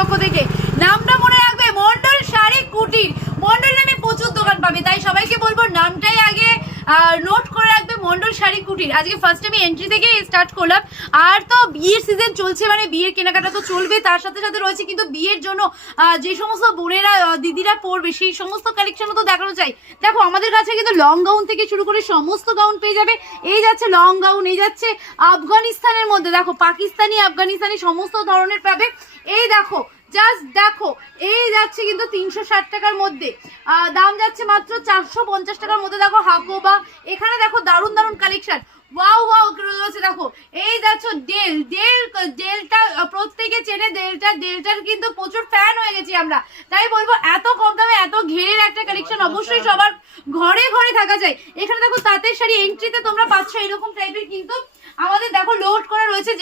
পক্ষ থেকে। নামটা মনে রাখবে, মন্ডল শাড়ি কুটির। মন্ডল নামে প্রচুর দোকান পাবে, তাই সবাইকে বলবো নামটাই আগে নোট করে রাখবে, মন্ডল শাড়ি কুটির। আজকে ফার্স্ট আমি এন্ট্রি থেকে স্টার্ট করলাম। আর তো বিয়ের সিজন চলছে, মানে বিয়ের কেনাকাটা তো চলবে, তার সাথে সাথে রয়েছে কিন্তু বিয়ের জন্য যে সমস্ত বোনেরা দিদিরা পরবে সেই সমস্ত কালেকশনও তো দেখানো চাই। দেখো আমাদের কাছে কিন্তু লং গাউন থেকে শুরু করে সমস্ত গাউন পেয়ে যাবে। এই যাচ্ছে লং গাউন, এই যাচ্ছে আফগানিস্তানের মধ্যে, দেখো পাকিস্তানি আফগানিস্তানি সমস্ত ধরনের পাবে। এই দেখো জাস্ট দেখো, এই যাচ্ছে কিন্তু 360 টাকার মধ্যে, দাম যাচ্ছে মাত্র 450 টাকার মধ্যে। দেখো হাকোবা, এখানে দেখো দারুণ দারুণ কালেকশন, ওয়াও ওয়াও রয়েছে। দেখো এই যাচ্ছে ডেলটা প্রত্যেকে চেনে, ডেলটার কিন্তু প্রচুর ফ্যান হয়ে গেছি আমরা, তাই বলবো এত কম দামে এত ঘেরের একটা কালেকশন অবশ্যই সবার ঘরে ঘরে থাকা যায়। এখানে দেখো তাঁতের শাড়ি এন্ট্রিতে তোমরা পাচ্ছ এরকম টাইপের, কিন্তু আমাদের দেখো লোড করা রয়েছে।